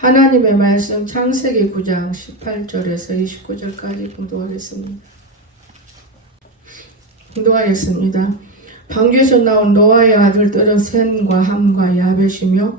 하나님의 말씀 창세기 9장 18절에서 29절까지 공독하겠습니다. 방주에서 나온 노아의 아들들은 셈과 함과 야벳이며,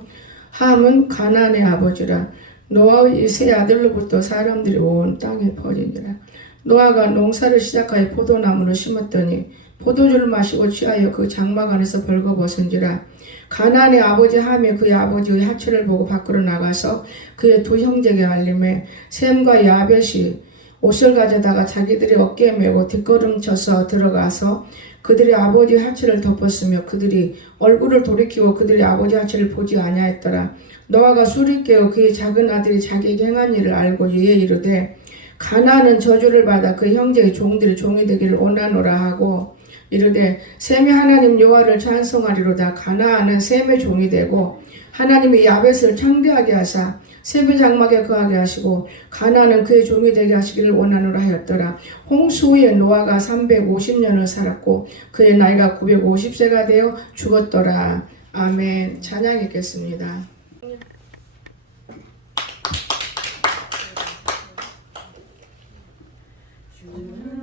함은 가나안의 아버지라. 노아의 세 아들로부터 사람들이 온 땅에 퍼지니라. 노아가 농사를 시작하여 포도나무를 심었더니 포도주를 마시고 취하여 그 장막 안에서 벌거벗은지라. 가나안의 아버지 함이 그의 아버지의 하체를 보고 밖으로 나가서 그의 두 형제에게 알림해 셈과 야벳이 옷을 가져다가 자기들이 어깨에 메고 뒷걸음쳐서 들어가서 그들의 아버지 하체를 덮었으며 그들이 얼굴을 돌이키고 그들의 아버지 하체를 보지 아니하였더라. 노아가 술이 깨어 그의 작은 아들이 자기에게 행한 일을 알고 이에 이르되 가나안은 저주를 받아 그 형제의 종들이 종이 되기를 원하노라 하고 이르되 셈이 하나님 여호와를 찬송하리로다. 가나안은 셈의 종이 되고 하나님이 야벳을 창대하게 하사 셈의 장막에 거하게 하시고 가나안은 그의 종이 되게 하시기를 원하노라 하였더라. 홍수 후에 노아가 350년을 살았고 그의 나이가 950세가 되어 죽었더라. 아멘. 찬양 읽겠습니다.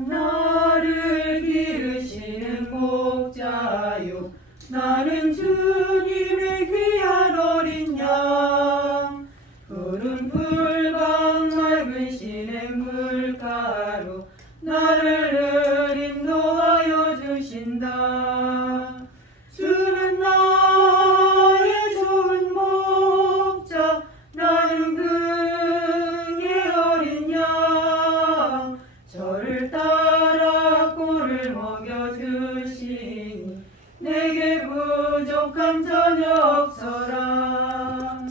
나를 기르시는 목자요, 나는 주님의 귀한 어린 양. 푸른 풀과 맑은 시냇 물가로 나를 인도하여 주신다. 주는 나의 좋은 목자, 나는 그의 어린 양. 저를 따라 꼴을 먹여주시니 내게 부족함 전혀 없어라.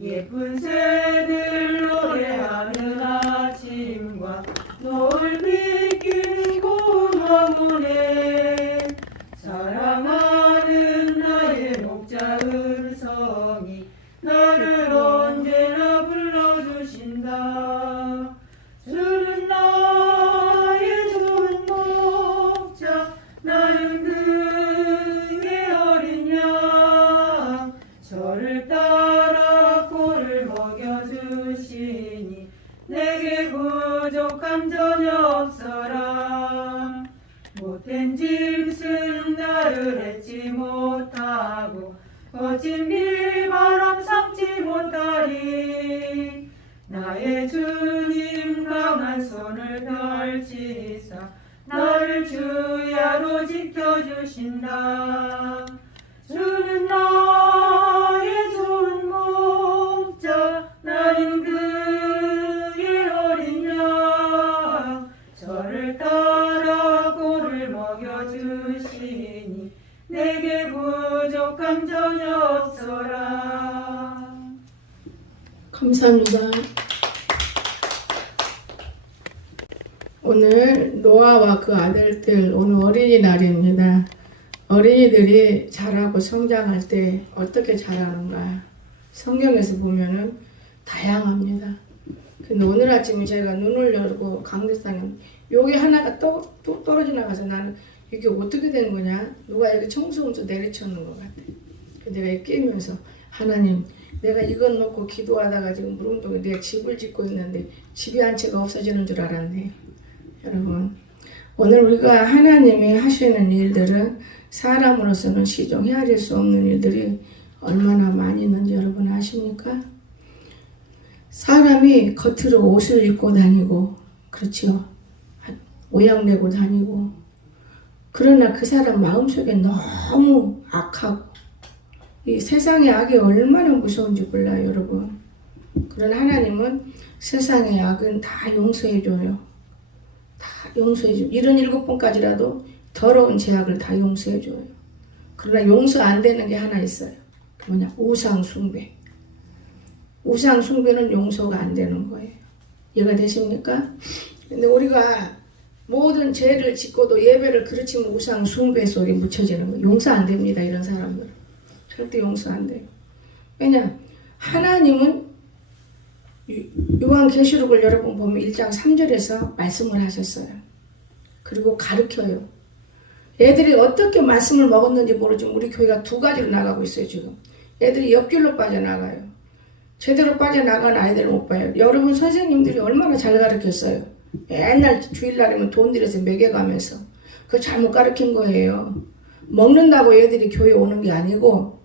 예쁜 새들 노래하는 아침과 노을 비긴 고운 화물에 사랑하는 나의 목자 음성이 나를 언제나 불러주신다. 주는 나의 좋은 목자, 나는 그의 어린 양. 저를 따라 꼴을 먹여주시니 내게 부족함 전혀 없어라. 못된 짐승 나를 해치 못하고 거친 비바람 삼지 못하리. 나의 주님 강한 손을 펼치사 나를 주야로 지켜주신다. 주는 나의 좋은 목자, 나는 그의 어린 양. 저를 따라 꼴을 먹여주시니 내게 부족함 전혀 없어라. 감사합니다. 오늘 노아와 그 아들들, 오늘 어린이날입니다. 어린이들이 자라고 성장할 때 어떻게 자라는가? 성경에서 보면은 다양합니다. 근데 오늘 아침에 제가 눈을 열고 강대상에 여기 하나가 또 떨어져 나가서 나는 이게 어떻게 된 거냐? 누가 이렇게 청소하면서 내리쳤는 것 같아. 내가 깨면서 하나님, 내가 이것 놓고 기도하다가 지금 무릉동에 내 집을 짓고 있는데 집이 한 채가 없어지는 줄 알았네. 여러분, 오늘 우리가 하나님이 하시는 일들은 사람으로서는 시종 헤아릴 수 없는 일들이 얼마나 많이 있는지 여러분 아십니까? 사람이 겉으로 옷을 입고 다니고, 그렇죠? 모양내고 다니고, 그러나 그 사람 마음속에 너무 악하고, 이 세상의 악이 얼마나 무서운지 몰라요, 여러분. 그러나 하나님은 세상의 악은 다 용서해줘요. 다 용서해줘요. 77번까지라도 더러운 죄악을 다 용서해줘요. 그러나 용서 안 되는 게 하나 있어요. 뭐냐? 우상 숭배. 우상 숭배는 용서가 안 되는 거예요. 이해가 되십니까? 근데 우리가 모든 죄를 짓고도 예배를 그르치면 우상 숭배 속에 묻혀지는 거예요. 용서 안 됩니다, 이런 사람들은. 절대 용서 안 돼요. 왜냐? 하나님은 요한계시록을 여러분 보면 1장 3절에서 말씀을 하셨어요. 그리고 가르쳐요. 애들이 어떻게 말씀을 먹었는지 모르지만 우리 교회가 두 가지로 나가고 있어요, 지금. 애들이 옆길로 빠져나가요. 제대로 빠져나간 아이들을 못 봐요. 여러분 선생님들이 얼마나 잘 가르쳤어요. 맨날 주일날이면 돈 들여서 먹여가면서 그거 잘못 가르친 거예요. 먹는다고 애들이 교회 오는 게 아니고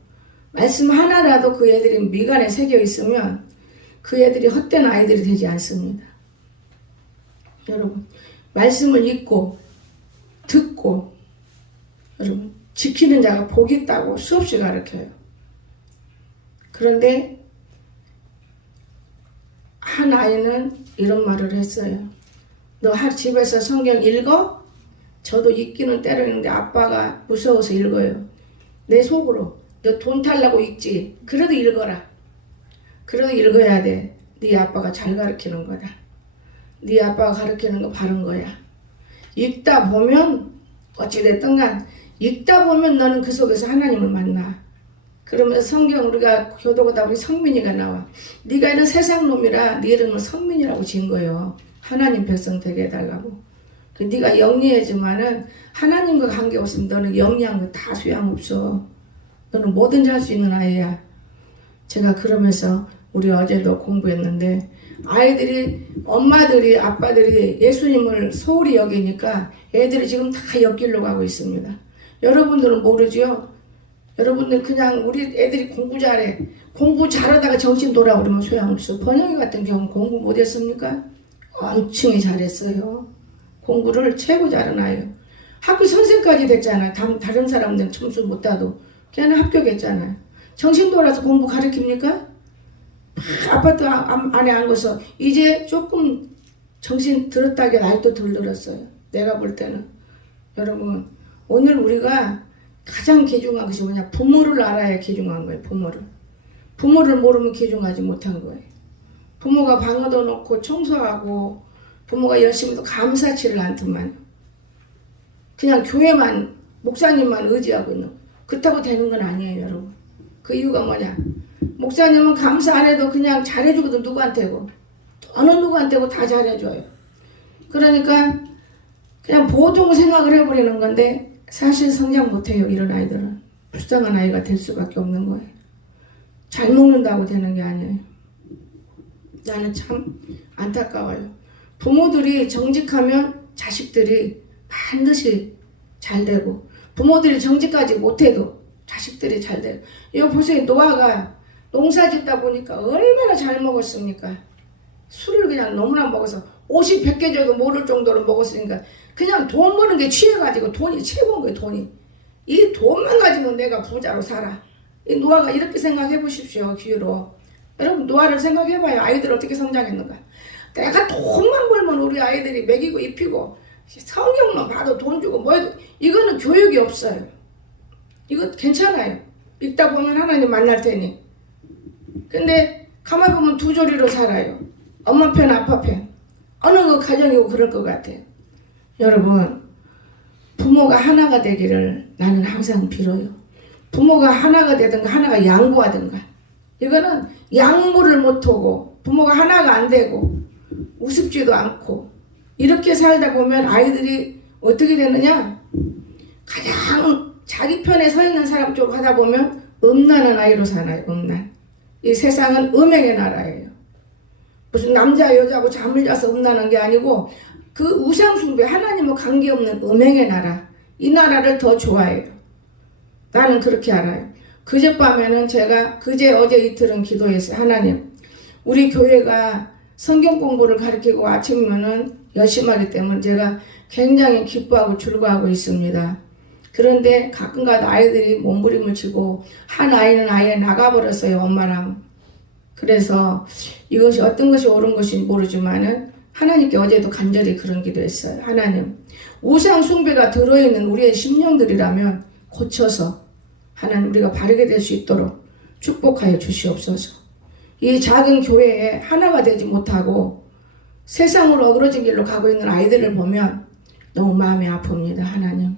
말씀 하나라도 그 애들이 미간에 새겨 있으면 그 애들이 헛된 아이들이 되지 않습니다. 여러분 말씀을 읽고 듣고 여러분 지키는 자가 복이 있다고 수없이 가르쳐요. 그런데 한 아이는 이런 말을 했어요. 너 집에서 성경 읽어? 저도 읽기는 때리는데 아빠가 무서워서 읽어요. 내 속으로 너 돈 달라고 읽지. 그래도 읽어라. 그래도 읽어야 돼. 네 아빠가 잘 가르치는 거다. 네 아빠가 가르치는 거 바른 거야. 읽다 보면 어찌됐든 간 읽다 보면 너는 그 속에서 하나님을 만나. 그러면서 성경 우리가 교도가다 보니 성민이가 나와. 네가 이런 세상 놈이라 네 이름을 성민이라고 지은 거예요. 하나님 백성 되게 해달라고. 네가 영리해지만은 하나님과 관계없으면 너는 영리한 거 다 소용없어. 너는 뭐든지 할 수 있는 아이야. 제가 그러면서 우리 어제도 공부했는데 아이들이 엄마들이 아빠들이 예수님을 소홀히 여기니까 애들이 지금 다 옆길로 가고 있습니다. 여러분들은 모르죠? 여러분들 그냥 우리 애들이 공부 잘해. 공부 잘하다가 정신 돌아오면 소용없어. 번영이 같은 경우 공부 못했습니까? 엄청 잘했어요. 공부를 최고 잘한 아이요. 학교 선생까지 됐잖아. 다른 사람들은 점수 못 따도 걔는 합격했잖아. 정신 돌아서 공부 가르칩니까? 아파트 안에 앉아서 이제 조금 정신 들었다게 나이도 덜 들었어요. 내가 볼 때는. 여러분 오늘 우리가 가장 귀중한 것이 뭐냐? 부모를 알아야 귀중한 거예요. 부모를 모르면 귀중하지 못한 거예요. 부모가 방어도 놓고 청소하고 부모가 열심히 또 감사치를 않더만 그냥 교회만 목사님만 의지하고 있는 그렇다고 되는 건 아니에요. 여러분 그 이유가 뭐냐? 목사님은 감사 안 해도 그냥 잘해주거든. 누구한테고 어느 누구한테고 다 잘해줘요. 그러니까 그냥 보통 생각을 해버리는 건데 사실 성장 못해요. 이런 아이들은 불쌍한 아이가 될 수밖에 없는 거예요. 잘 먹는다고 되는 게 아니에요. 나는 참 안타까워요. 부모들이 정직하면 자식들이 반드시 잘 되고 부모들이 정직하지 못해도 자식들이 잘 되고 이거 보세요. 노아가 농사 짓다 보니까 얼마나 잘 먹었습니까? 술을 그냥 너무나 먹어서 50, 100개 줘도 모를 정도로 먹었으니까 그냥 돈 버는 게 취해가지고 돈이 최고인 거예요. 돈이. 이 돈만 가지면 내가 부자로 살아. 이 노아가 이렇게 생각해 보십시오. 귀로. 여러분 노아를 생각해봐요. 아이들 어떻게 성장했는가. 내가 돈만 벌면 우리 아이들이 먹이고 입히고 성경만 봐도 돈 주고 뭐 해도 이거는 교육이 없어요. 이거 괜찮아요. 읽다 보면 하나님 만날 테니. 근데 가만히 보면 두 조리로 살아요. 엄마 편 아빠 편. 어느 거 가정이고 그럴 것 같아요. 여러분 부모가 하나가 되기를 나는 항상 빌어요. 부모가 하나가 되든가 하나가 양보하든가. 이거는 양보를 못하고 부모가 하나가 안 되고 우습지도 않고 이렇게 살다 보면 아이들이 어떻게 되느냐? 가장 자기 편에 서 있는 사람 쪽으로 하다 보면 음란한 아이로 사나요. 음란. 이 세상은 음행의 나라예요. 무슨 남자 여자하고 잠을 자서 음란한 게 아니고 그 우상숭배 하나님과 관계없는 음행의 나라. 이 나라를 더 좋아해요. 나는 그렇게 알아요. 그젯밤에는 제가 어제 이틀은 기도했어요. 하나님 우리 교회가 성경 공부를 가르치고 아침이면은 열심히 하기 때문에 제가 굉장히 기뻐하고 즐거워하고 있습니다. 그런데 가끔가다 아이들이 몸부림을 치고 한 아이는 아예 나가버렸어요. 엄마랑. 그래서 이것이 어떤 것이 옳은 것인지 모르지만은 하나님께 어제도 간절히 그런 기도했어요. 하나님 우상 숭배가 들어있는 우리의 심령들이라면 고쳐서 하나님 우리가 바르게 될 수 있도록 축복하여 주시옵소서. 이 작은 교회에 하나가 되지 못하고 세상으로 어그러진 길로 가고 있는 아이들을 보면 너무 마음이 아픕니다. 하나님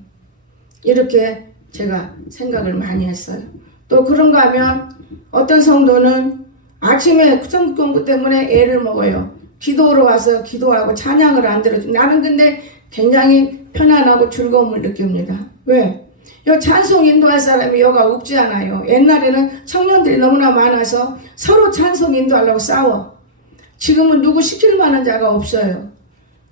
이렇게 제가 생각을 많이 했어요. 또 그런가 하면 어떤 성도는 아침에 성경 공부 때문에 애를 먹어요. 기도로 와서 기도하고 찬양을 안 들어주고 나는 근데 굉장히 편안하고 즐거움을 느낍니다. 왜? 요 찬송 인도할 사람이 여가 없지 않아요. 옛날에는 청년들이 너무나 많아서 서로 찬송 인도하려고 싸워. 지금은 누구 시킬 만한 자가 없어요.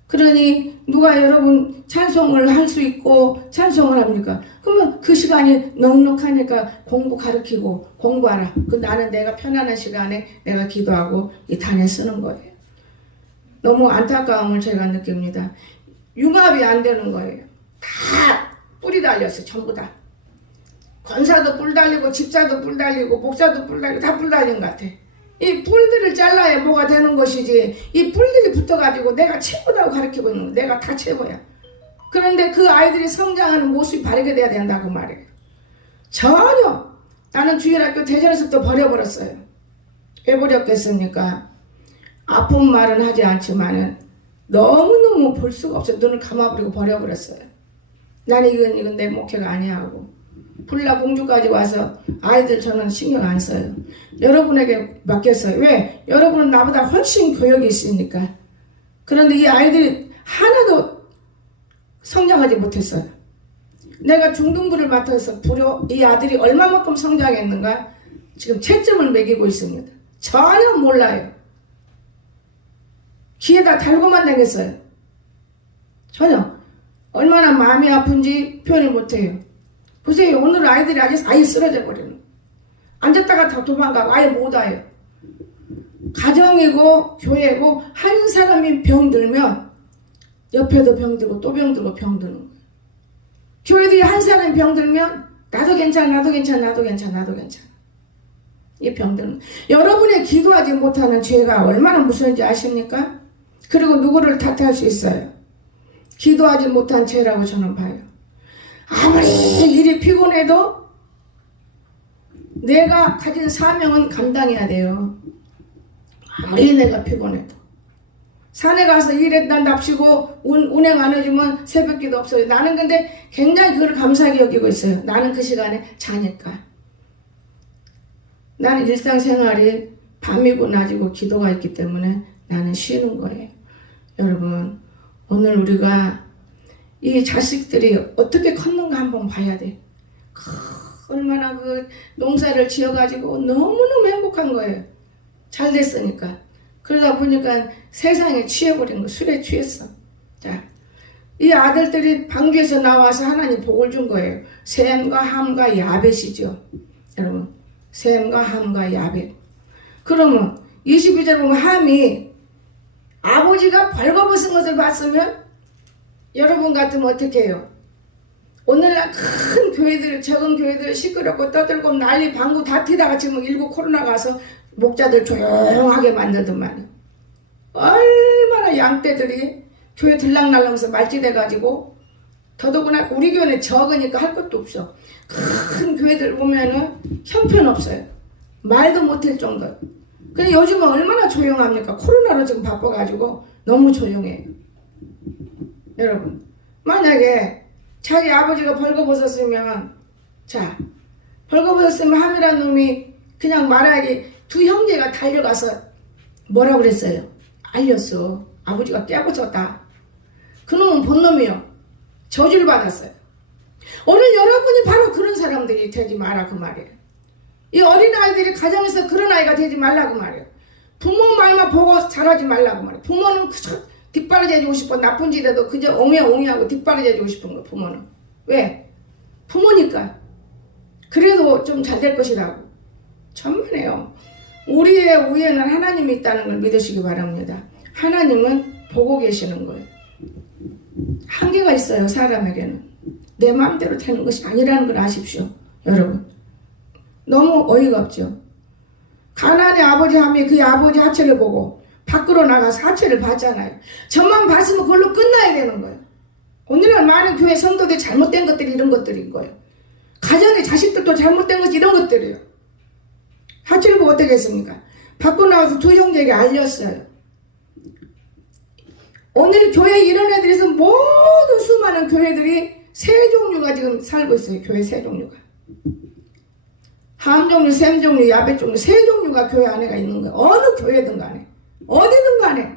그러니 누가 여러분 찬송을 할 수 있고 찬송을 합니까? 그러면 그 시간이 넉넉하니까 공부 가르치고 공부하라. 그 나는 내가 편안한 시간에 내가 기도하고 이 단에 쓰는 거예요. 너무 안타까움을 제가 느낍니다. 융합이 안 되는 거예요. 다 뿔이 달렸어. 전부 다. 권사도 뿔 달리고 집사도 뿔 달리고 목사도 뿔 달리고 다 뿔 달린 것 같아. 이 뿔들을 잘라야 뭐가 되는 것이지, 이 뿔들이 붙어가지고 내가 최고다고 가르치고 있는 거야. 내가 다 최고야. 그런데 그 아이들이 성장하는 모습이 바르게 돼야 된다고 말해요. 전혀. 나는 주일학교 대전에서부터 버려버렸어요. 왜 버렸겠습니까? 아픈 말은 하지 않지만은 너무너무 볼 수가 없어요. 눈을 감아버리고 버려버렸어요. 나는 이건 내 목회가 아니야 하고. 불나 공주까지 와서 아이들 저는 신경 안 써요. 여러분에게 맡겼어요. 왜? 여러분은 나보다 훨씬 교육이 있으니까. 그런데 이 아이들이 하나도 성장하지 못했어요. 내가 중등부를 맡아서 이 아들이 얼마만큼 성장했는가 지금 채점을 매기고 있습니다. 전혀 몰라요. 귀에다 달고만 다녔어요. 전혀. 얼마나 마음이 아픈지 표현을 못해요. 보세요. 오늘 아이들이 아예 쓰러져 버리는. 앉았다가 다 도망가고 아예 못 와요. 가정이고 교회고 한 사람이 병들면 옆에도 병들고 또 병들고 병드는 거예요. 교회들이 한 사람이 병들면 나도 괜찮아, 나도 괜찮아, 나도 괜찮아, 나도 괜찮아. 이 병들은. 여러분의 기도하지 못하는 죄가 얼마나 무서운지 아십니까? 그리고 누구를 탓할 수 있어요? 기도하지 못한 죄라고 저는 봐요. 아무리 일이 피곤해도 내가 가진 사명은 감당해야 돼요. 아무리 내가 피곤해도. 산에 가서 일했답시고 운행 안 해주면 새벽기도 없어요. 나는 근데 굉장히 그걸 감사하게 여기고 있어요. 나는 그 시간에 자니까. 나는 일상생활이 밤이고 낮이고 기도가 있기 때문에 나는 쉬는 거예요. 여러분, 오늘 우리가 이 자식들이 어떻게 컸는가 한번 봐야 돼. 얼마나 그 농사를 지어가지고 너무너무 행복한 거예요. 잘 됐으니까. 그러다 보니까 세상에 취해버린 거, 술에 취했어. 자, 이 아들들이 방주에서 나와서 하나님 복을 준 거예요. 셈과 함과 야벳이죠. 여러분, 셈과 함과 야벳. 그러면 22절 보면 함이 아버지가 벌거벗은 것을 봤으면 여러분 같으면 어떻게 해요? 오늘날 큰 교회들, 적은 교회들 시끄럽고 떠들고 난리 방구 다 튀다가 지금 일부 코로나 가서 목자들 조용하게 만들더만. 얼마나 양떼들이 교회 들락날락하면서 말짓해가지고 더더구나 우리 교회는 적으니까 할 것도 없어. 큰 교회들 보면은 형편없어요. 말도 못할 정도. 근데 요즘은 얼마나 조용합니까? 코로나로 지금 바빠가지고 너무 조용해요. 여러분, 만약에 자기 아버지가 벌거벗었으면, 자, 벌거벗었으면 함이란 놈이 그냥 말하기 두 형제가 달려가서 뭐라고 그랬어요? 알렸어. 아버지가 깨부쳤다. 그놈은 본놈이요. 저주를 받았어요. 오늘 여러분이 바로 그런 사람들이 되지 마라 그 말이에요. 이 어린아이들이 가정에서 그런 아이가 되지 말라고 말이에요. 부모 말만 보고 잘하지 말라고 말이에요. 부모는 그저 뒷바라지해주고 싶어. 나쁜 짓에도 그저 옹해옹해하고 뒷바라지해주고 싶은 거예요. 부모는. 왜? 부모니까. 그래도 좀 잘 될 것이라고. 천만에요. 우리의 위에는 하나님이 있다는 걸 믿으시기 바랍니다. 하나님은 보고 계시는 거예요. 한계가 있어요. 사람에게는. 내 마음대로 되는 것이 아니라는 걸 아십시오. 여러분. 너무 어이가 없죠. 가나안의 아버지 함이 그 아버지 하체를 보고 밖으로 나가서 하체를 봤잖아요. 저만 봤으면 그걸로 끝나야 되는 거예요. 오늘날 많은 교회 성도들이 잘못된 것들이 이런 것들인 거예요. 가정의 자식들도 잘못된 것이 이런 것들이에요. 하체를 보고 어떻게 했습니까? 밖으로 나와서 두 형제에게 알렸어요. 오늘 교회에 이런 애들에서 모든 수많은 교회들이 세 종류가 지금 살고 있어요. 교회 세 종류가. 함 종류, 셈 종류, 야벳 종류, 세 종류가 교회 안에가 있는 거예요. 어느 교회든 간에. 어디든 간에.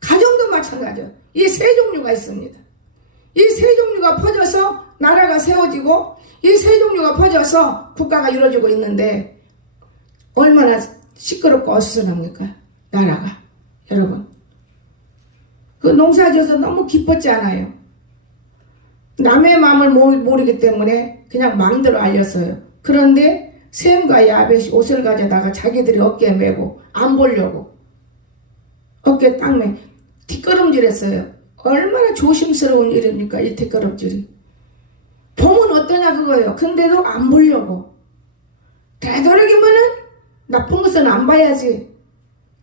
가정도 마찬가지예요. 이 세 종류가 있습니다. 이 세종류가 퍼져서 나라가 세워지고 이 세종류가 퍼져서 국가가 이루어지고 있는데 얼마나 시끄럽고 어수선합니까? 나라가. 여러분. 그 농사지어서 너무 기뻤지 않아요? 남의 마음을 모르기 때문에 그냥 마음대로 알렸어요. 그런데 셈과 야벳이 옷을 가져다가 자기들이 어깨에 메고 안 보려고 어깨에 딱 매 뒷걸음질했어요. 얼마나 조심스러운 일입니까? 이 뒷걸음질이. 보면 어떠냐 그거예요. 근데도 안 보려고. 되도록이면은 나쁜 것은 안 봐야지.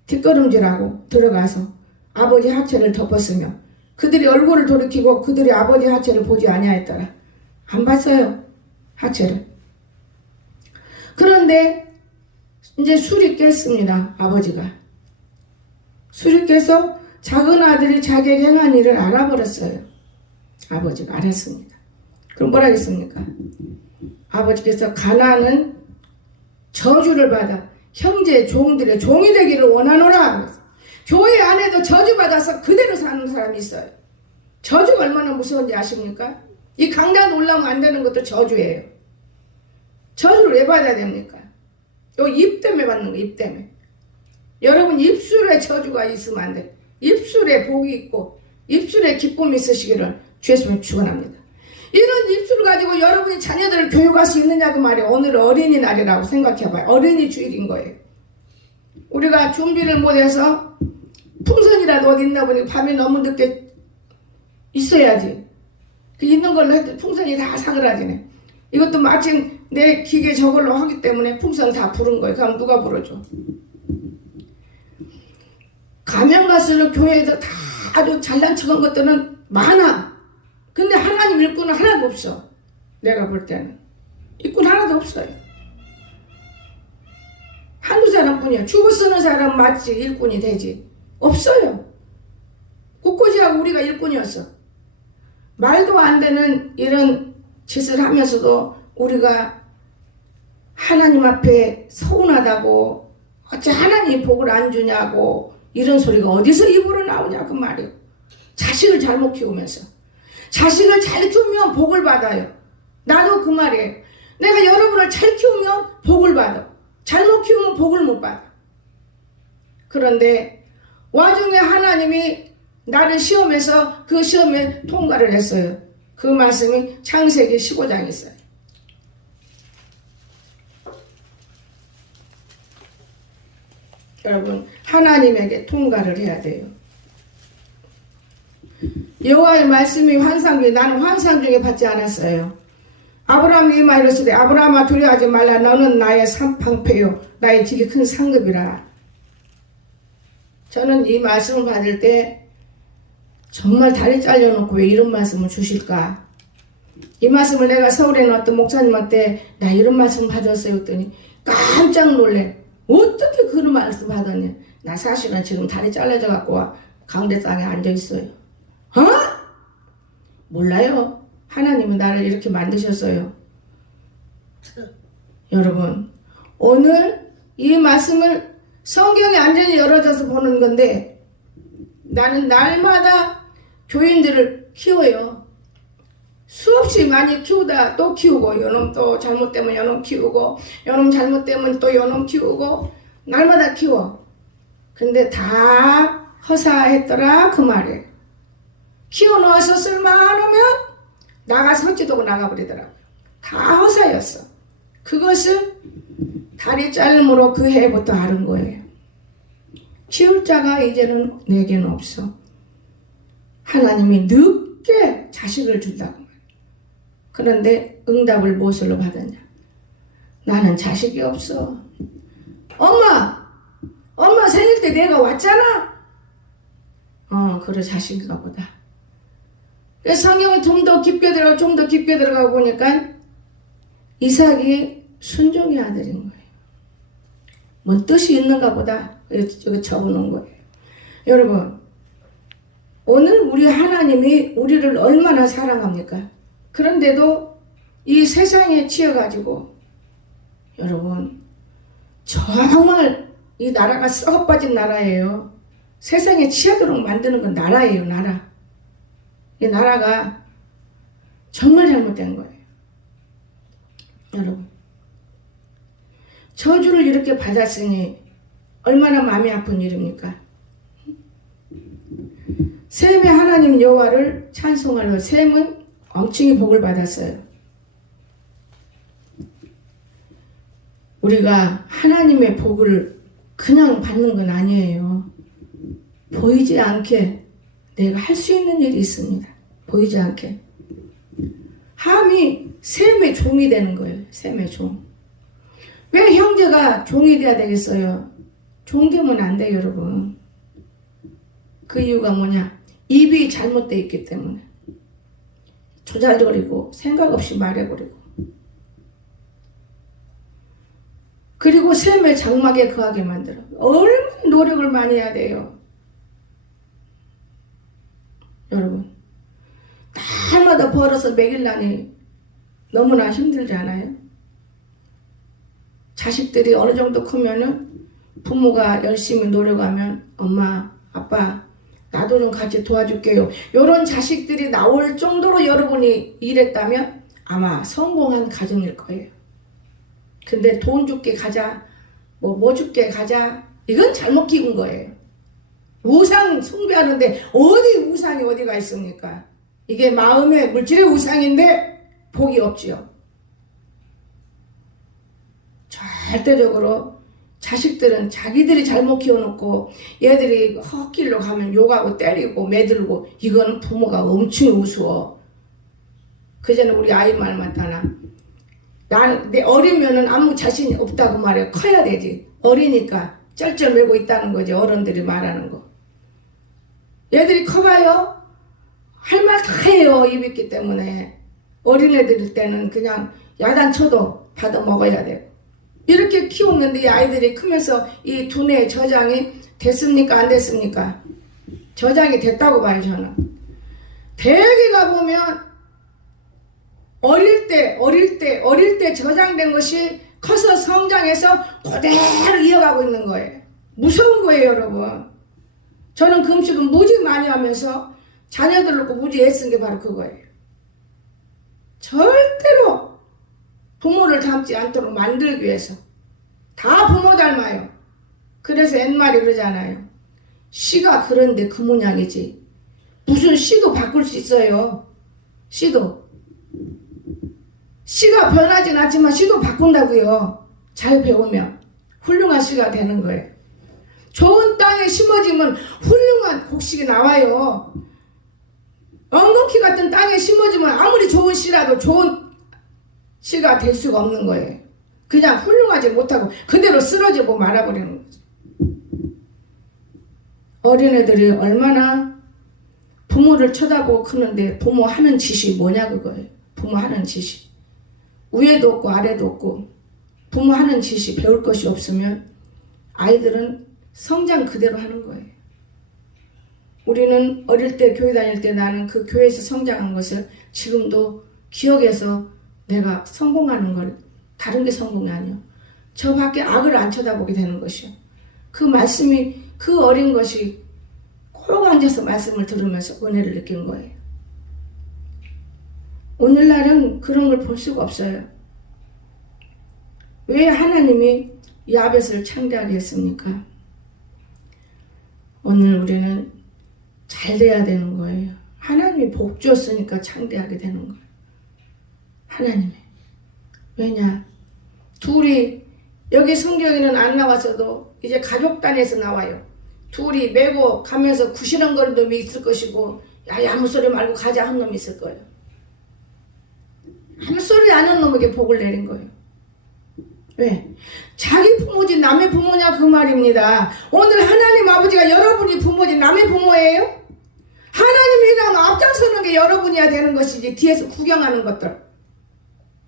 뒷걸음질하고 들어가서 아버지 하체를 덮었으며 그들이 얼굴을 돌이키고 그들이 아버지 하체를 보지 아니하였더라. 안 봤어요. 하체를. 그런데 이제 술이 깼습니다. 아버지가. 술이 깨서 작은 아들이 자기에게 행한 일을 알아버렸어요. 아버지가 알았습니다. 그럼 뭐라 했습니까? 아버지께서 가나안은 저주를 받아 형제 종들의 종이 되기를 원하노라. 교회 안에도 저주받아서 그대로 사는 사람이 있어요. 저주가 얼마나 무서운지 아십니까? 이 강단 올라오면 안 되는 것도 저주예요. 저주를 왜 받아야 됩니까? 요 입 때문에 받는 거, 입 때문에. 여러분 입술에 저주가 있으면 안 돼. 입술에 복이 있고 입술에 기쁨이 있으시기를 주였으면 축원합니다. 이런 입술을 가지고 여러분이 자녀들을 교육할 수 있느냐 그 말이에요. 오늘 어린이날이라고 생각해봐요. 어린이 주일인 거예요. 우리가 준비를 못해서 풍선이라도 어디 있나 보니 밤에 너무 늦게 있어야지. 그 있는 걸로 해도 풍선이 다 사그라지네. 이것도 마침 내 기계 저걸로 하기 때문에 풍선 다 부른 거예요. 그럼 누가 불어줘? 가면 갈수록 교회에도 다 아주 잘난 척한 것들은 많아. 근데 하나님 일꾼은 하나도 없어. 내가 볼 때는. 일꾼 하나도 없어요. 한두 사람뿐이야. 주고 쓰는 사람 맞지 일꾼이 되지. 없어요. 곳곳이하고 우리가 일꾼이었어. 말도 안 되는 이런 짓을 하면서도 우리가 하나님 앞에 서운하다고 어째 하나님이 복을 안 주냐고 이런 소리가 어디서 입으로 나오냐 그 말이에요. 자식을 잘못 키우면서. 자식을 잘 키우면 복을 받아요. 나도 그 말이에요. 내가 여러분을 잘 키우면 복을 받아. 잘못 키우면 복을 못 받아. 그런데 와중에 하나님이 나를 시험해서 그 시험에 통과를 했어요. 그 말씀이 창세기 15장에 있어요. 여러분 하나님에게 통과를 해야 돼요. 여호와의 말씀이 환상 중에 나는 환상 중에 받지 않았어요. 아브라함이 이 말을 쓰되 아브라함아 두려워하지 말라 너는 나의 삼방패요 나의 지극히 큰 상급이라. 저는 이 말씀을 받을 때 정말 다리 잘려놓고 왜 이런 말씀을 주실까? 이 말씀을 내가 서울에 있는 어떤 목사님한테 나 이런 말씀 받았어요 했더니 깜짝 놀래. 어떻게 그런 말씀 받았냐? 나 사실은 지금 다리 잘려져 갖고 가운데 땅에 앉아 있어요. 어? 몰라요. 하나님은 나를 이렇게 만드셨어요. 여러분 오늘 이 말씀을 성경에 완전히 열어져서 보는 건데 나는 날마다 교인들을 키워요. 수없이 많이 키우다 또 키우고 요놈 또 잘못되면 요놈 키우고 요놈 잘못되면 또 요놈 키우고 날마다 키워. 근데 다 허사했더라 그 말이에요. 키워놓아서 쓸만하면 나가설지도 나가버리더라고요. 다 허사였어. 그것을 다리 잘름으로 그 해부터 하는 거예요. 키울 자가 이제는 내게는 없어. 하나님이 늦게 자식을 준다고 말이에요. 그런데 응답을 무엇으로 받았냐? 나는 자식이 없어. 엄마 생일 때 내가 왔잖아. 그래 자식인가 보다. 그래서 성경이 좀 더 깊게 들어가 보니까 이삭이 순종의 아들인 거예요. 뭔 뜻이 있는가 보다. 여기 적어놓은 거예요. 여러분 오늘 우리 하나님이 우리를 얼마나 사랑합니까? 그런데도 이 세상에 치여가지고 여러분 정말 이 나라가 썩어 빠진 나라예요. 세상에 치여도록 만드는 건 나라예요. 나라. 이 나라가 정말 잘못된 거예요. 여러분, 저주를 이렇게 받았으니 얼마나 마음이 아픈 일입니까? 셈의 하나님 여호와를 찬송하려 셈은 엄청히 복을 받았어요. 우리가 하나님의 복을 그냥 받는 건 아니에요. 보이지 않게 내가 할 수 있는 일이 있습니다. 보이지 않게. 함이 셈의 종이 되는 거예요. 셈의 종. 왜 형제가 종이 돼야 되겠어요? 종 되면 안 돼요, 여러분. 그 이유가 뭐냐? 입이 잘못되어 있기 때문에. 조잘거리고 생각 없이 말해버리고. 그리고 셈의 장막에 거하게 만들어. 얼마나 노력을 많이 해야 돼요. 여러분, 날마다 벌어서 먹이려니 너무나 힘들지 않아요? 자식들이 어느 정도 크면은 부모가 열심히 노력하면 엄마, 아빠 나도 좀 같이 도와줄게요. 이런 자식들이 나올 정도로 여러분이 일했다면 아마 성공한 가정일 거예요. 근데 돈 줄게 가자, 뭐 줄게 가자, 이건 잘못 키운 거예요. 우상 숭배하는데 어디 우상이 어디가 있습니까? 이게 마음의 물질의 우상인데 복이 없지요. 절대적으로 자식들은 자기들이 잘못 키워놓고 얘들이 헛길로 가면 욕하고 때리고 매들고, 이거는 부모가 엄청 우스워. 그전에 우리 아이 말 맞다나, 내 어리면은 아무 자신이 없다고 말해. 커야 되지. 어리니까 쩔쩔매고 있다는 거지, 어른들이 말하는 거. 얘들이 커봐요. 할 말 다 해요, 입 있기 때문에. 어린애들 때는 그냥 야단쳐도 받아 먹어야 돼요. 이렇게 키웠는데 이 아이들이 크면서 이 두뇌 저장이 됐습니까? 안 됐습니까? 저장이 됐다고 봐요, 저는. 대개 가보면 어릴 때 저장된 것이 커서 성장해서 그대로 이어가고 있는 거예요. 무서운 거예요, 여러분. 저는 금식은 무지 많이 하면서 자녀들 놓고 무지 애쓴 게 바로 그거예요. 절대로 부모를 닮지 않도록 만들기 위해서. 다 부모 닮아요. 그래서 옛말이 그러잖아요. 씨가 그런데 그 모양이지. 무슨 씨도 바꿀 수 있어요. 씨가 변하진 않지만 씨도 바꾼다고요. 잘 배우면 훌륭한 씨가 되는 거예요. 좋은 땅에 심어지면 훌륭한 곡식이 나와요. 엉겅퀴 같은 땅에 심어지면 아무리 좋은 씨라도 좋은 씨가 될 수가 없는 거예요. 그냥 훌륭하지 못하고 그대로 쓰러지고 말아버리는 거죠. 어린애들이 얼마나 부모를 쳐다보고 크는데 부모 하는 짓이 뭐냐 그거예요. 부모 하는 짓이. 위에도 없고 아래도 없고 부모 하는 짓이 배울 것이 없으면 아이들은 성장 그대로 하는 거예요. 우리는 어릴 때 교회 다닐 때 나는 그 교회에서 성장한 것을 지금도 기억해서 내가 성공하는 걸, 다른 게 성공이 아니요. 저 밖에 악을 안 쳐다보게 되는 것이요. 그 말씀이, 그 어린 것이 꼭 앉아서 말씀을 들으면서 은혜를 느낀 거예요. 오늘날은 그런 걸 볼 수가 없어요. 왜 하나님이 야벳을 창대하게 했습니까? 오늘 우리는 잘 돼야 되는 거예요. 하나님이 복 주었으니까 창대하게 되는 거예요. 하나님의. 왜냐? 둘이 여기 성경에는 안 나왔어도 이제 가족단에서 나와요. 둘이 메고 가면서 구시렁거리는 놈이 있을 것이고, 야 아무 소리 말고 가자 한 놈이 있을 거예요. 아무 소리 안 하는 놈에게 복을 내린 거예요. 왜? 자기 부모지 남의 부모냐 그 말입니다. 오늘 하나님 아버지가 여러분이 부모지 남의 부모예요? 하나님이랑 앞장서는 게 여러분이야 되는 것이지 뒤에서 구경하는 것들,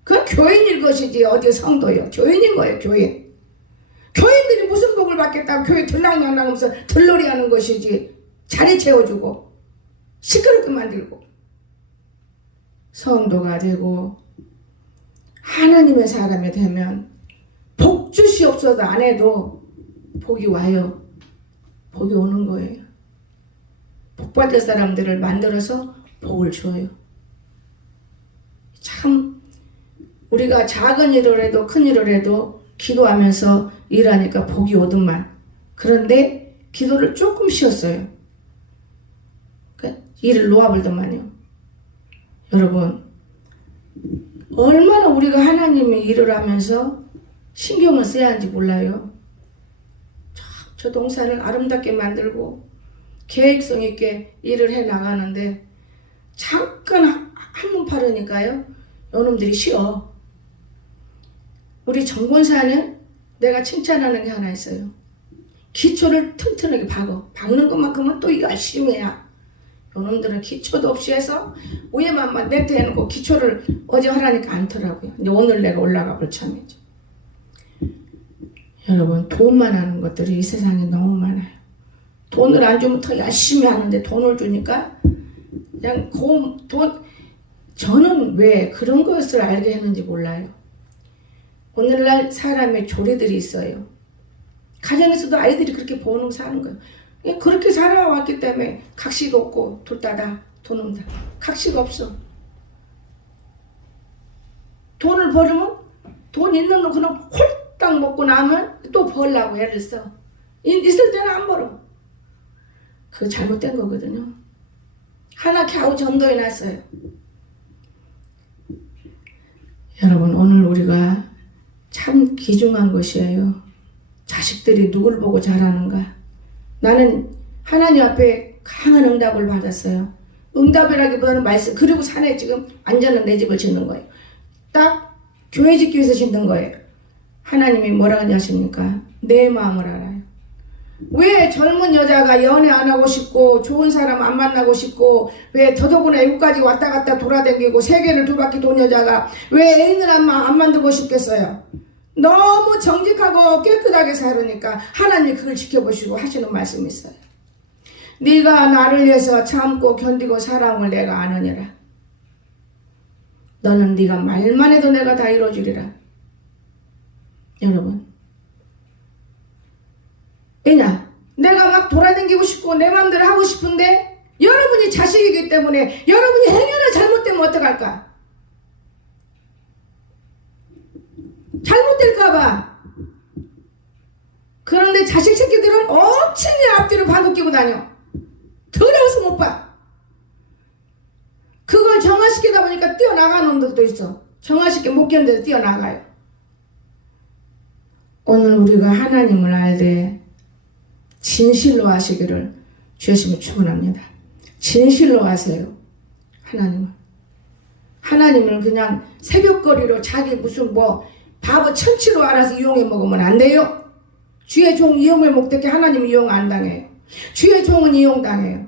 그건 교인일 것이지 어디 성도요. 교인인 거예요. 교인. 교인들이 무슨 복을 받겠다고 교회 들락날락하면서 들놀이 하는 것이지. 자리 채워주고 시끄럽게 만들고. 성도가 되고 하나님의 사람이 되면 복 주시옵소서 안 해도 복이 와요. 복이 오는 거예요. 복 받을 사람들을 만들어서 복을 줘요. 참 우리가 작은 일을 해도 큰 일을 해도 기도하면서 일하니까 복이 오더만. 그런데 기도를 조금 쉬었어요. 일을 놓아버리더만요. 여러분, 얼마나 우리가 하나님의 일을 하면서 신경을 써야 하는지 몰라요. 저 동산을 아름답게 만들고 계획성 있게 일을 해 나가는데 잠깐 한눈 파르니까요, 요놈들이 쉬어. 우리 정권사는 내가 칭찬하는 게 하나 있어요. 기초를 튼튼하게 박는 것만큼은 또 열심히 해야. 요놈들은 기초도 없이 해서 위에만 네트 해놓고 기초를 어제 하라니까 않더라고요. 이제 오늘 내가 올라가 볼 참이죠. 여러분, 돈만 하는 것들이 이 세상에 너무 많아요. 돈을 안 주면 더 열심히 하는데 돈을 주니까 그냥 저는 왜 그런 것을 알게 했는지 몰라요. 오늘날 사람의 조리들이 있어요. 가정에서도 아이들이 그렇게 보는 사는 거예요. 그렇게 살아왔기 때문에 각식 없고 둘 다 돈 없다. 각식 없어. 돈을 벌으면 돈 있는 놈 그냥 홀딱 먹고 나면 또 벌라고 애를 써. 있을 때는 안 벌어. 그거 잘못된 거거든요. 하나 겨우 전도해 놨어요. 여러분, 오늘 우리가 참 귀중한 것이에요. 자식들이 누굴 보고 자라는가. 나는 하나님 앞에 강한 응답을 받았어요. 응답이라기보다는 말씀. 그리고 산에 지금 완전한 내 집을 짓는 거예요. 딱 교회 짓기 위해서 짓는 거예요. 하나님이 뭐라 하십니까? 내 마음을 알아요. 왜 젊은 여자가 연애 안 하고 싶고 좋은 사람 안 만나고 싶고 왜 더더구나 애국까지 왔다 갔다 돌아다니고 세계를 두 바퀴 돈 여자가 왜 애인을 안 만들고 싶겠어요? 너무 정직하고 깨끗하게 살으니까 하나님이 그걸 지켜보시고 하시는 말씀이 있어요. 네가 나를 위해서 참고 견디고 살아온 걸 내가 아느니라. 너는 네가 말만 해도 내가 다 이루어주리라. 여러분, 왜냐? 내가 막 돌아다니고 싶고 내 마음대로 하고 싶은데 여러분이 자식이기 때문에 여러분이 행여나 잘못되면 어떡할까? 잘못될까봐. 그런데 자식 새끼들은 엄청나게 앞뒤로 바구 끼고 다녀. 더러워서 못 봐. 그걸 정화시키다 보니까 뛰어나가는 놈들도 있어. 정화시켜 못 견뎌서 뛰어나가요. 오늘 우리가 하나님을 알되 진실로 하시기를 주여심에 축원합니다. 진실로 하세요. 하나님을 그냥 새벽거리로 자기 무슨 바보 천치로 알아서 이용해 먹으면 안 돼요. 주의 종 이용해 먹듯이 하나님 이용 안 당해요. 주의 종은 이용당해요.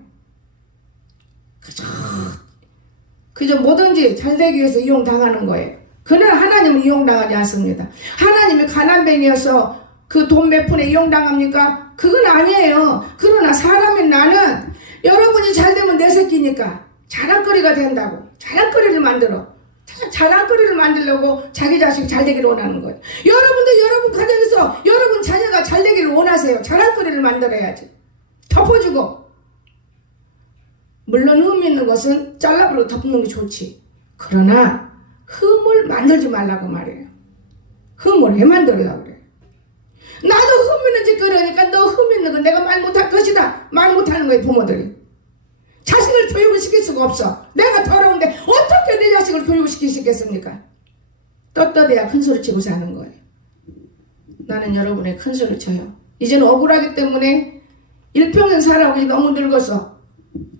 그저 뭐든지 잘되기 위해서 이용당하는 거예요. 그러나 하나님은 이용당하지 않습니다. 하나님이 가난뱅이여서 그 돈 몇 푼에 이용당합니까? 그건 아니에요. 그러나 사람인 나는 여러분이 잘되면 내 새끼니까 자랑거리가 된다고 자랑거리를 만들어. 자랑거리를 만들려고 자기 자식이 잘되기를 원하는 거예요. 여러분도 여러분 가정에서 여러분 자녀가 잘되기를 원하세요. 자랑거리를 만들어야지. 덮어주고. 물론 흠 있는 것은 잘라버리고 덮는 게 좋지. 그러나 흠을 만들지 말라고 말해요. 흠을 왜 만들려고 그래? 나도 흠 있는 짓 그러니까 너 흠 있는 거 내가 말 못할 것이다. 말 못하는 거예요, 부모들이. 자식을 교육을 시킬 수가 없어. 내가 더러운데 어떻게 내 자식을 교육을 시킬 수 있겠습니까? 떳떳해야 큰 소리 치고 사는 거예요. 나는 여러분의 큰 소리 쳐요. 이제는 억울하기 때문에 일평생 살아오기 너무 늙어서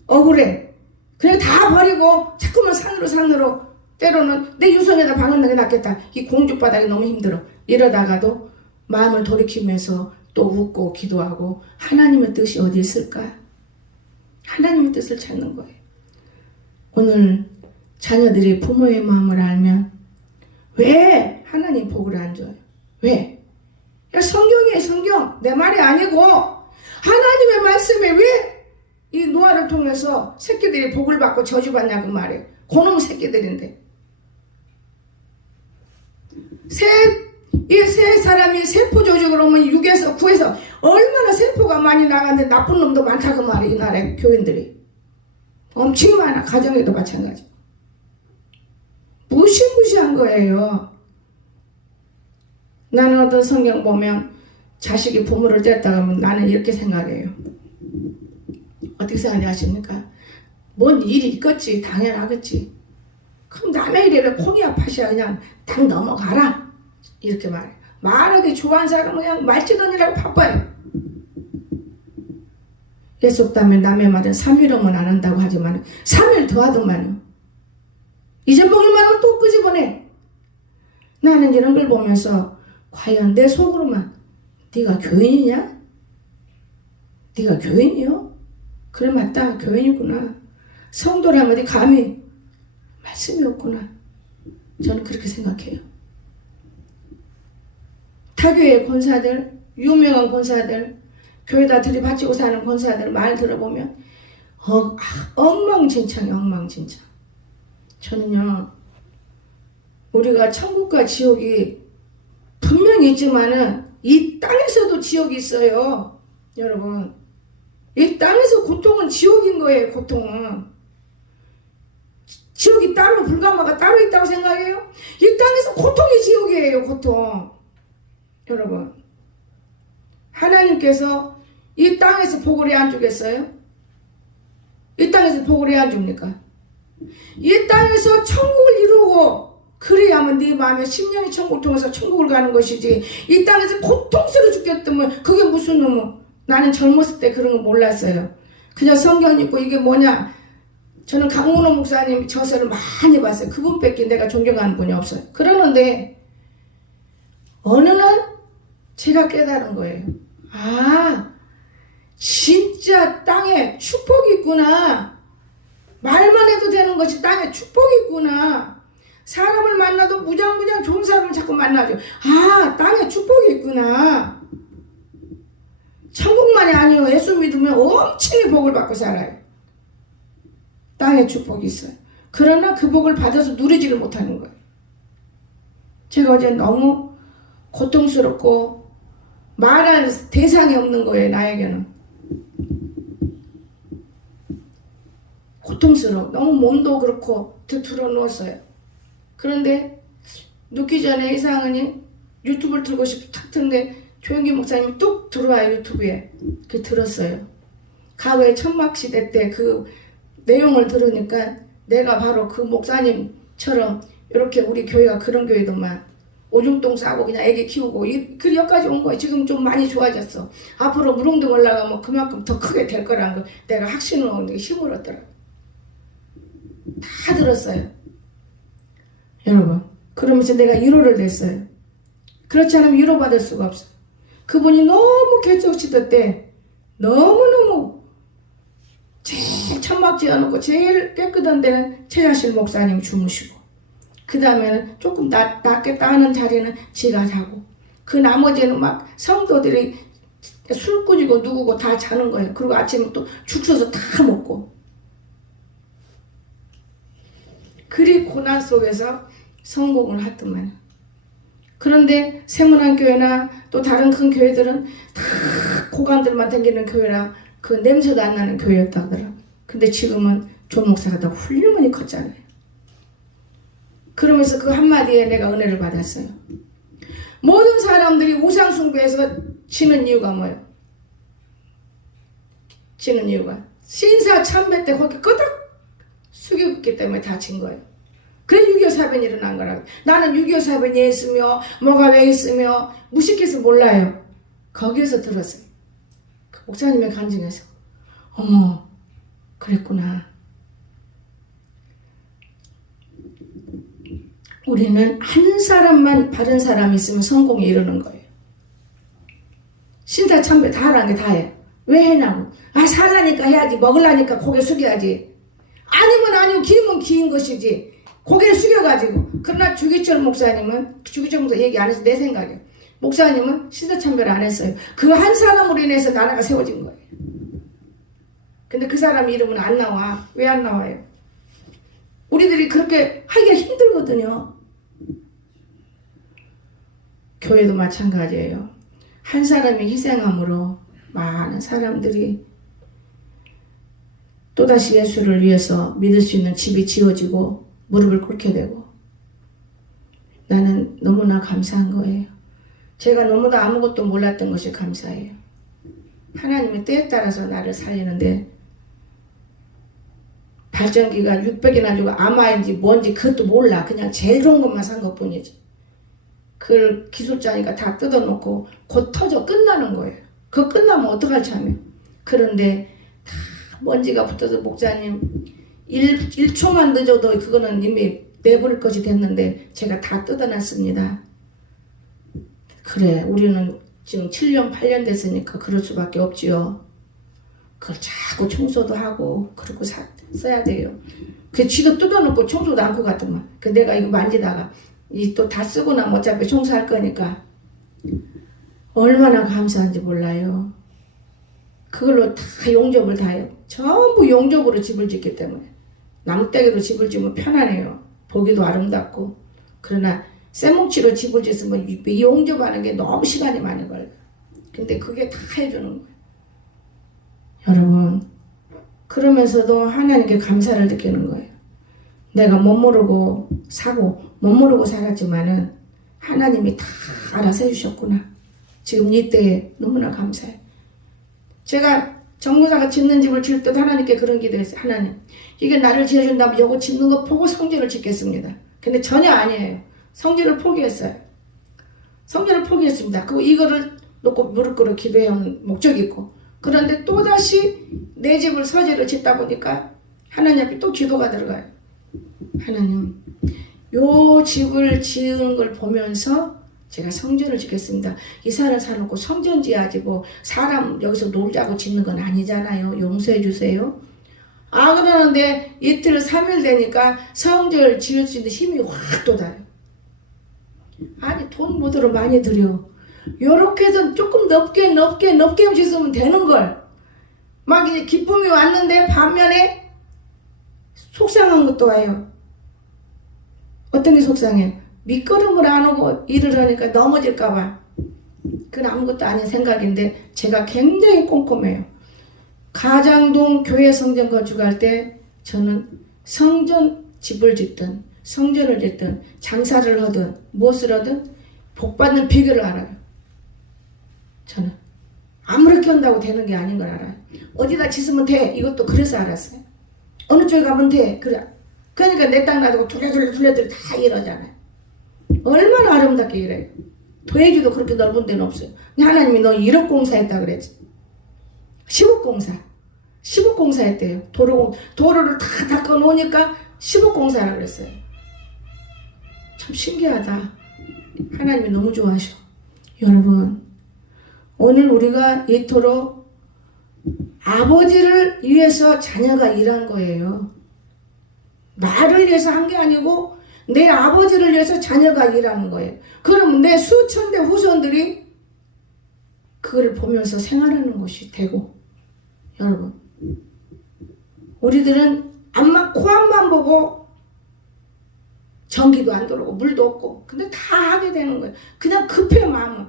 억울해. 그냥 다 버리고 자꾸만 산으로 때로는 내 유성에다 박는 게 낫겠다. 이 공주바닥이 너무 힘들어. 이러다가도 마음을 돌이키면서 또 웃고 기도하고 하나님의 뜻이 어디 있을까? 하나님의 뜻을 찾는 거예요. 오늘 자녀들이 부모의 마음을 알면 왜 하나님 복을 안 줘요? 왜? 야, 성경이에요, 성경. 내 말이 아니고 하나님의 말씀에 왜 이 노아를 통해서 새끼들이 복을 받고 저주받냐고 말이에요. 그놈 새끼들인데. 세 사람이 세포 조직으로 오면 6에서 9에서 얼마나 세포가 많이 나가는데 나쁜 놈도 많다고 말이에요. 이 나라의 교인들이. 엄청 많아. 가정에도 마찬가지. 무시한 거예요. 나는 어떤 성경 보면 자식이 부모를 때렸다 하면 나는 이렇게 생각해요. 어떻게 생각하십니까? 뭔 일이 있겠지, 당연하겠지. 그럼 남의 일에 왜 콩이 아파시야? 그냥 딱 넘어가라. 이렇게 말해. 말하기 좋아하는 사람은 그냥 말지더니라고 바빠요. 예수 없다면 남의 말은 3일 오면 안 한다고 하지만 3일 더 하더만요. 잊어먹을 말은 또 끄집어내. 나는 이런 걸 보면서 과연 내 속으로만 네가 교인이냐? 네가 교인이요? 그래 맞다, 교인이구나. 성도라면 어디 감히 말씀이 없구나. 저는 그렇게 생각해요. 타교의 권사들, 유명한 권사들, 교회다 들이받치고 사는 권사들 말 들어보면 엉망진창이야, 엉망진창. 저는요, 우리가 천국과 지옥이 분명히 있지만은 이 땅에서도 지옥이 있어요. 여러분, 이 땅에서 고통은 지옥인 거예요. 고통은 지옥이 따로, 불가마가 따로 있다고 생각해요? 이 땅에서 고통이 지옥이에요. 고통. 여러분, 하나님께서 이 땅에서 복을 왜 안 주겠어요? 이 땅에서 복을 왜 안 줍니까? 이 땅에서 천국을 이루고 그래야만 네 마음에 심령이 천국을 통해서 천국을 가는 것이지, 이 땅에서 고통스러워 죽겠다면 그게 무슨 놈은. 나는 젊었을 때 그런 거 몰랐어요. 그냥 성경 읽고 이게 뭐냐. 저는 강문호 목사님 저서를 많이 봤어요. 그분밖에 내가 존경하는 분이 없어요. 그러는데 어느 날 제가 깨달은 거예요. 아, 진짜 땅에 축복이 있구나. 말만 해도 되는 것이 땅에 축복이 있구나. 사람을 만나도 무장무장 좋은 사람을 자꾸 만나죠. 아, 땅에 축복이 있구나. 천국만이 아니에요. 예수 믿으면 엄청나게 복을 받고 살아요. 땅에 축복이 있어요. 그러나 그 복을 받아서 누리지를 못하는 거예요. 제가 어제 너무 고통스럽고 말할 대상이 없는 거예요. 나에게는 고통스러워. 너무 몸도 그렇고 들어 누웠어요. 그런데 눕기 전에 이상은이 유튜브를 틀고 싶어 탁 트는데 조영기 목사님이 뚝 들어와요. 유튜브에. 그 들었어요. 과거에 천막시대 때 그 내용을 들으니까 내가 바로 그 목사님처럼 이렇게 우리 교회가 그런 교회도만 오줌똥 싸고 그냥 애기 키우고 그 여기까지 온 거예요. 지금 좀 많이 좋아졌어. 앞으로 무릉등 올라가면 그만큼 더 크게 될 거라는 걸 내가 확신을 얻는 게 힘을 얻더라고요. 다 들었어요. 여러분, 그러면서 내가 위로를 냈어요. 그렇지 않으면 위로받을 수가 없어요. 그분이 너무 개척시대 때 너무너무 제일 천막 지어놓고 제일 깨끗한 데는 최하실 목사님 주무시고, 그 다음에는 조금 낫겠다 하는 자리는 지가 자고, 그 나머지는 막 성도들이 술 꾸지고 누구고 다 자는 거예요. 그리고 아침에 또 죽 써서 다 먹고. 그리 고난 속에서 성공을 하더만. 그런데 세문안교회나 또 다른 큰 교회들은 다 고관들만 다니는 교회라 그 냄새도 안 나는 교회였다 하더라고요. 근데 지금은 조 목사가 더 훌륭하니 컸잖아요. 그러면서 그 한마디에 내가 은혜를 받았어요. 모든 사람들이 우상 숭배해서 지는 이유가 뭐예요? 지는 이유가 신사 참배 때 거기 끄덕 숙였기 때문에 다 진 거예요. 그래 6.25 사변이 일어난 거라고. 나는 6.25 사변이 왜 있으며 뭐가 왜 있으며 무식해서 몰라요. 거기에서 들었어요. 그 목사님의 간증에서 어머 그랬구나. 우리는 한 사람만 바른 사람이 있으면 성공에 이르는 거예요. 신사 참배 다 하라는 게 다예요. 왜 해냐고. 아 살라니까 해야지. 먹으려니까 고개 숙여야지. 아니면 아니고 기면 기인 것이지. 고개를 숙여가지고. 그러나 주기철 목사님은, 주기철 목사 얘기 안 해서 내 생각이에요. 목사님은 신사참배를 안 했어요. 그 한 사람으로 인해서 나라가 세워진 거예요. 근데 그 사람 이름은 안 나와. 왜 안 나와요? 우리들이 그렇게 하기가 힘들거든요. 교회도 마찬가지예요. 한 사람이 희생함으로 많은 사람들이 또다시 예수를 위해서 믿을 수 있는 집이 지어지고 무릎을 꿇게 되고, 나는 너무나 감사한 거예요. 제가 너무도 아무것도 몰랐던 것이 감사해요. 하나님이 때에 따라서 나를 살리는데 발전기가 600이나 주고 아마인지 뭔지 그것도 몰라. 그냥 제일 좋은 것만 산 것뿐이지. 그걸 기술자니까 다 뜯어놓고 곧 터져 끝나는 거예요. 그거 끝나면 어떡할 참이에요. 그런데 다 먼지가 붙어서 목사님 1초만 늦어도 그거는 이미 내버릴 것이 됐는데 제가 다 뜯어놨습니다. 그래, 우리는 지금 7년 8년 됐으니까 그럴 수밖에 없지요. 그걸 자꾸 청소도 하고 그러고 써야 돼요. 그 쥐도 뜯어놓고 청소도 않고 갔더만. 그 내가 이거 만지다가 이 또 다 쓰고 나면 어차피 청소할 거니까 얼마나 감사한지 몰라요. 그걸로 다 용접을 다 해요. 전부 용접으로 집을 짓기 때문에 나무떼기로 집을 짓으면 편하네요. 보기도 아름답고. 그러나 쇠뭉치로 집을 짓으면 이 용접하는 게 너무 시간이 많이 걸려요. 근데 그게 다 해주는 거예요. 여러분, 그러면서도 하나님께 감사를 느끼는 거예요. 내가 못 모르고 사고 못 모르고 살았지만은 하나님이 다 알아서 해주셨구나. 지금 이때에 너무나 감사해요. 제가 정교사가 짓는 집을 지을 때도 하나님께 그런 기도했어요. 하나님, 이게 나를 지어준다면 이거 짓는 거 보고 성전을 짓겠습니다. 근데 전혀 아니에요. 성전을 포기했어요. 성전을 포기했습니다. 그리고 이거를 놓고 무릎 꿇어 기도해온 목적이 있고, 그런데 또다시 내 집을 서재를 짓다 보니까 하나님 앞에 또 기도가 들어가요. 하나님, 요 집을 지은 걸 보면서 제가 성전을 짓겠습니다. 이 산을 사놓고 성전 지어야지 뭐 사람 여기서 놀자고 짓는 건 아니잖아요. 용서해 주세요. 아, 그러는데 이틀 3일 되니까 성전을 지을 수 있는 힘이 확 돋아요. 아니, 돈 모두로 많이 들여. 요렇게 해서 조금 넓게 짓으면 되는 걸. 막 이제 기쁨이 왔는데 반면에 속상한 것도 와요. 어떤 게 속상해? 밑거름을 안 오고 일을 하니까 넘어질까봐. 그건 아무것도 아닌 생각인데 제가 굉장히 꼼꼼해요. 가장동 교회 성전 건축할 때 저는 성전 집을 짓든 성전을 짓든 장사를 하든 무엇을 하든 복받는 비결을 알아요. 저는 아무렇게 한다고 되는 게 아닌 걸 알아요. 어디다 짓으면 돼. 이것도 그래서 알았어요. 어느 쪽에 가면 돼. 그래. 그러니까 내 땅 놔두고 둘레둘레 다 이러잖아요. 얼마나 아름답게 이래요. 도예지도 그렇게 넓은 데는 없어요. 하나님이 너 1억 공사했다 그랬지. 10억 공사 했대요. 도로를 다 닦아 놓으니까 10억 공사라 그랬어요. 참 신기하다. 하나님이 너무 좋아하셔. 여러분, 오늘 우리가 이토록 아버지를 위해서 자녀가 일한 거예요. 나를 위해서 한 게 아니고 내 아버지를 위해서 자녀가 일하는 거예요. 그러면 내 수천 대 후손들이 그걸 보면서 생활하는 것이 되고, 여러분, 우리들은 앞만 코앞만 보고 전기도 안 들어오고 물도 없고 근데 다 하게 되는 거예요. 그냥 급해 마음은.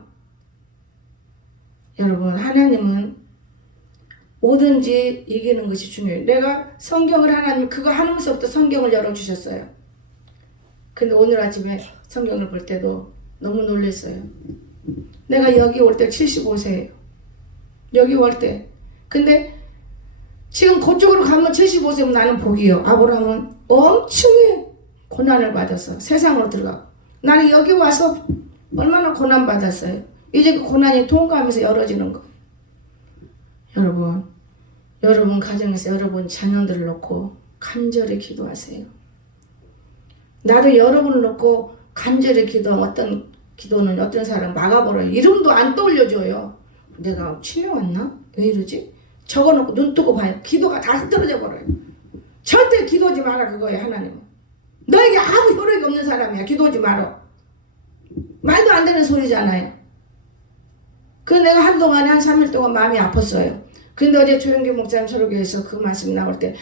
여러분, 하나님은 뭐든지 이기는 것이 중요해요. 내가 성경을 하나님 그거 하면서부터 성경을 열어주셨어요. 근데 오늘 아침에 성경을 볼 때도 너무 놀랐어요. 내가 여기 올 때 75세예요. 여기 올 때. 근데 지금 그쪽으로 가면 75세면 나는 복이요. 아브라함은 엄청나게 고난을 받았어. 세상으로 들어가고. 나는 여기 와서 얼마나 고난 받았어요. 이제 그 고난이 통과하면서 열어지는 거. 여러분 가정에서 여러분 자녀들을 놓고 간절히 기도하세요. 나도 여러분을 놓고 간절히 기도하면 어떤 기도는 어떤 사람 막아버려요. 이름도 안 떠올려줘요. 내가 치매 왔나? 왜 이러지? 적어놓고 눈 뜨고 봐요. 기도가 다 떨어져 버려요. 절대 기도하지 마라 그거예요. 하나님은 너에게 아무 효력이 없는 사람이야. 기도하지 마라. 말도 안 되는 소리잖아요. 그래서 내가 한동안에 한 3일 동안 마음이 아팠어요. 근데 어제 조영기 목사님 설교에서 그 말씀이 나올 때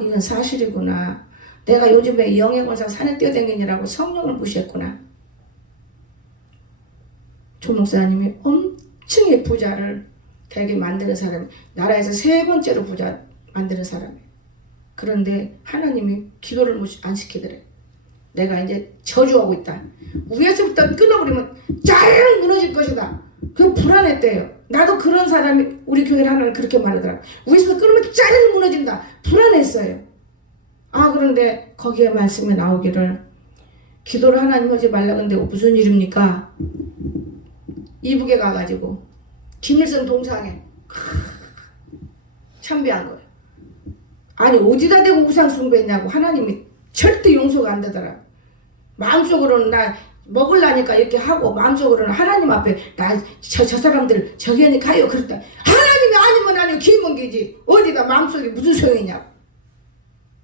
이건 사실이구나. 내가 요즘에 영예권상 산에 뛰어다니느라고 성령을 무시했구나. 조 목사님이 엄청나게 부자를 되게 만드는 사람, 나라에서 3번째로 부자 만드는 사람이에요. 그런데 하나님이 기도를 안 시키더래. 내가 이제 저주하고 있다. 위에서부터 끊어버리면 짜르르 무너질 것이다. 그 불안했대요. 나도 그런 사람이 우리 교회 하나를 그렇게 말하더라. 위에서 끊으면 짜르르 무너진다. 불안했어요. 그런데 거기에 말씀이 나오기를 기도를 하나님 하지 말라. 근데 무슨 일입니까? 이북에 가가지고 김일성 동상에 참배한 거예요. 아니 어디다 대고 우상 숭배했냐고. 하나님이 절대 용서가 안 되더라. 마음속으로는 나 먹으려니까 이렇게 하고 마음속으로는 하나님 앞에 저 사람들 저기 가요. 그랬다. 하나님이 아니면 아니고 기문기지. 어디다 마음속에 무슨 소용이냐고.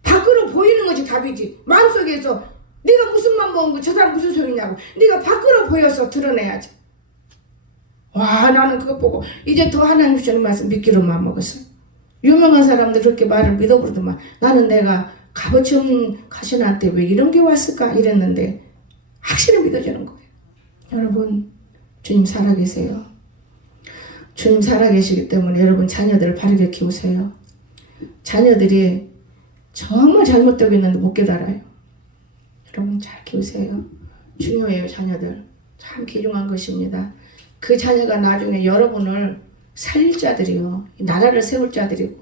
밖으로 보이는 것이 답이지. 마음속에서 네가 무슨 맘 먹은 거 저 사람 무슨 소용이냐고. 네가 밖으로 보여서 드러내야지. 와, 나는 그거 보고 이제 더 하나님 주시는 말씀 믿기로 마음먹었어. 유명한 사람들 그렇게 말을 믿어버리더만 나는 내가 값어치 없는 가신한테 왜 이런 게 왔을까 이랬는데 확실히 믿어지는 거예요. 여러분, 주님 살아계세요. 주님 살아계시기 때문에 여러분 자녀들을 바르게 키우세요. 자녀들이 정말 잘못되고 있는데 못 깨달아요. 여러분 잘 키우세요. 중요해요. 자녀들 참 귀중한 것입니다. 그 자녀가 나중에 여러분을 살릴 자들이요, 나라를 세울 자들이고.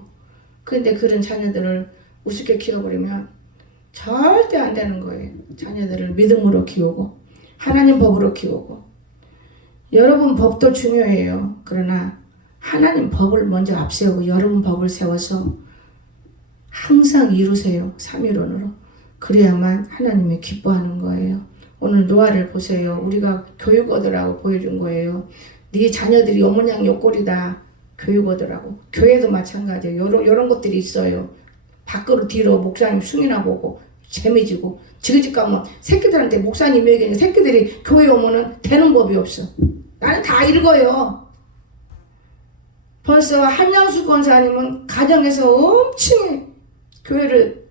그런데 그런 자녀들을 우습게 키워버리면 절대 안 되는 거예요. 자녀들을 믿음으로 키우고 하나님 법으로 키우고. 여러분 법도 중요해요. 그러나 하나님 법을 먼저 앞세우고 여러분 법을 세워서 항상 이루세요. 3일원으로. 그래야만 하나님이 기뻐하는 거예요. 오늘 노아를 보세요. 우리가 교육어들하고 보여준 거예요. 네 자녀들이 어머냥 옆골이다. 교육어들하고. 교회도 마찬가지예요. 요런 것들이 있어요. 밖으로 뒤로 목사님 숭이나 보고 재미지고 지그집 가면 새끼들한테 목사님 얘기하는 새끼들이 교회 오면은 되는 법이 없어. 나는 다 읽어요. 벌써 한양수 권사님은 가정에서 엄청 교회를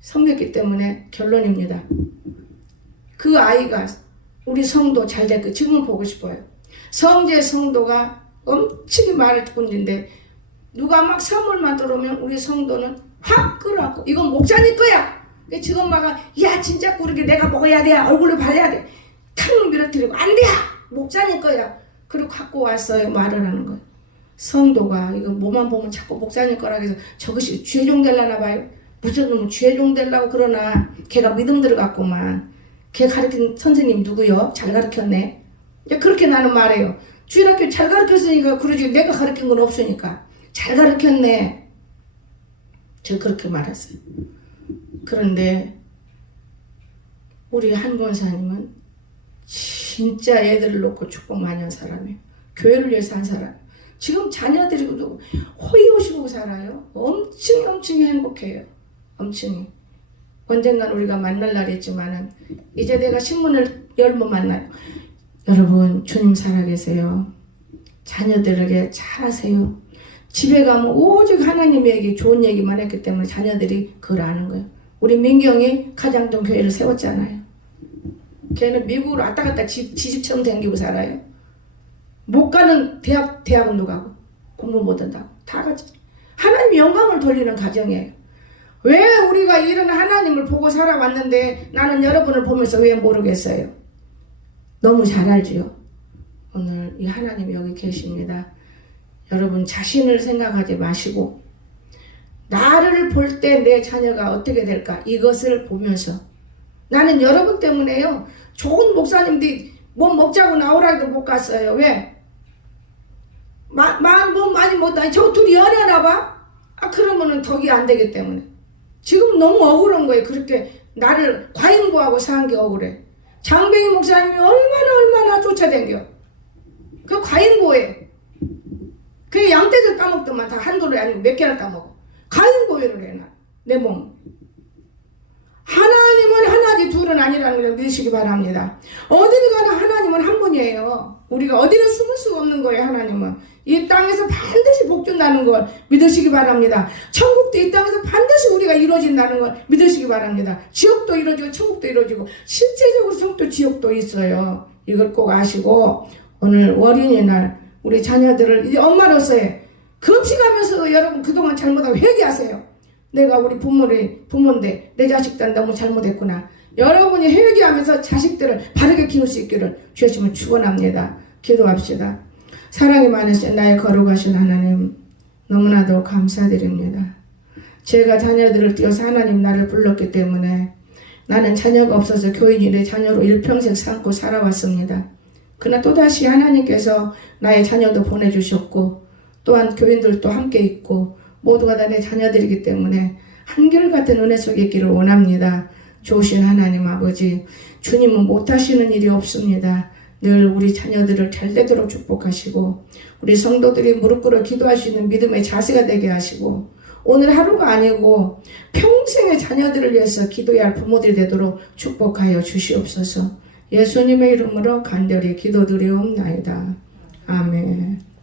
섬겼기 때문에 결론입니다. 그 아이가 우리 성도 잘 됐고 지금은 보고 싶어요. 성재 성도가 엄청 말을 듣고 있는데 누가 막 선물만 들어오면 우리 성도는 확 끌어안고 이건 목사님 거야. 지금 막야 진짜 그렇게 내가 먹어야 돼. 얼굴에 발라야 돼. 탁 밀어뜨리고 안 돼. 목사님 거야. 그리고 갖고 왔어요. 말을 하는 거예요. 성도가 이거 뭐만 보면 자꾸 목사님 거라 해서 저것이 죄종 되려나 봐요. 무슨 놈은 죄종 되려고 그러나 걔가 믿음 들어갔구만. 걔 가르친 선생님 누구요? 잘 가르쳤네. 그렇게 나는 말해요. 주일학교 잘 가르쳤으니까 그러지 내가 가르친 건 없으니까 잘 가르쳤네. 저 그렇게 말했어요. 그런데 우리 한 권사님은 진짜 애들을 놓고 축복 많이 한 사람이에요. 교회를 위해서 한 사람. 지금 자녀들이고도 호의호식하고 살아요. 엄청 행복해요. 엄청. 언젠간 우리가 만날 날이 있지만은 이제 내가 신문을 열번 만나요. 여러분 주님 살아계세요. 자녀들에게 잘하세요. 집에 가면 오직 하나님 얘기 좋은 얘기만 했기 때문에 자녀들이 그걸 아는 거예요. 우리 민경이 가장동 교회를 세웠잖아요. 걔는 미국으로 왔다 갔다 지집처럼 댕기고 살아요. 못 가는 대학원도 가고 공부 못 한다고 다 같이 하나님 영광을 돌리는 가정이에요. 왜 우리가 이런 하나님을 보고 살아왔는데 나는 여러분을 보면서 왜 모르겠어요? 너무 잘 알지요. 오늘 이 하나님이 여기 계십니다. 여러분 자신을 생각하지 마시고 나를 볼 때 내 자녀가 어떻게 될까 이것을 보면서 나는 여러분 때문에요. 좋은 목사님들이 뭐 먹자고 나오라 해도 못 갔어요. 왜? 뭐 많이 못하니 저 둘이 연애하나 봐? 그러면은 덕이 안 되기 때문에 지금 너무 억울한 거예요. 그렇게 나를 과잉보하고 사는 게 억울해. 장병희 목사님이 얼마나 쫓아댕겨. 그 과잉보해. 그 양떼들 까먹더만 다 한 돌이 아니고 몇 개나 까먹어. 과잉보해를 해, 내 몸. 하나님은 하나지 둘은 아니라는 걸 믿으시기 바랍니다. 어디를 가나 하나님은 한 분이에요. 우리가 어디를 숨을 수가 없는 거예요. 하나님은 이 땅에서 반드시 복 준다는 걸 믿으시기 바랍니다. 천국도 이 땅에서 반드시 우리가 이루어진다는 걸 믿으시기 바랍니다. 지옥도 이루어지고 천국도 이루어지고 실제적으로 천국도 지옥도 있어요. 이걸 꼭 아시고 오늘 어린이날 우리 자녀들을 이제 엄마로서의 금식하면서도 여러분 그동안 잘못하고 회개하세요. 내가 우리 부모인데 내 자식들 너무 잘못했구나. 여러분이 회개하면서 자식들을 바르게 키울 수 있기를 주시면 축원합니다. 기도합시다. 사랑이 많으신 나의 거룩하신 하나님, 너무나도 감사드립니다. 제가 자녀들을 띄워서 하나님 나를 불렀기 때문에 나는 자녀가 없어서 교인이 내 자녀로 일평생 삼고 살아왔습니다. 그러나 또다시 하나님께서 나의 자녀도 보내주셨고 또한 교인들도 함께 있고 모두가 다 내 자녀들이기 때문에 한결같은 은혜 속에 있기를 원합니다. 좋으신 하나님 아버지, 주님은 못하시는 일이 없습니다. 늘 우리 자녀들을 잘되도록 축복하시고 우리 성도들이 무릎 꿇어 기도할 수 있는 믿음의 자세가 되게 하시고 오늘 하루가 아니고 평생의 자녀들을 위해서 기도해야 할 부모들이 되도록 축복하여 주시옵소서. 예수님의 이름으로 간절히 기도드리옵나이다. 아멘.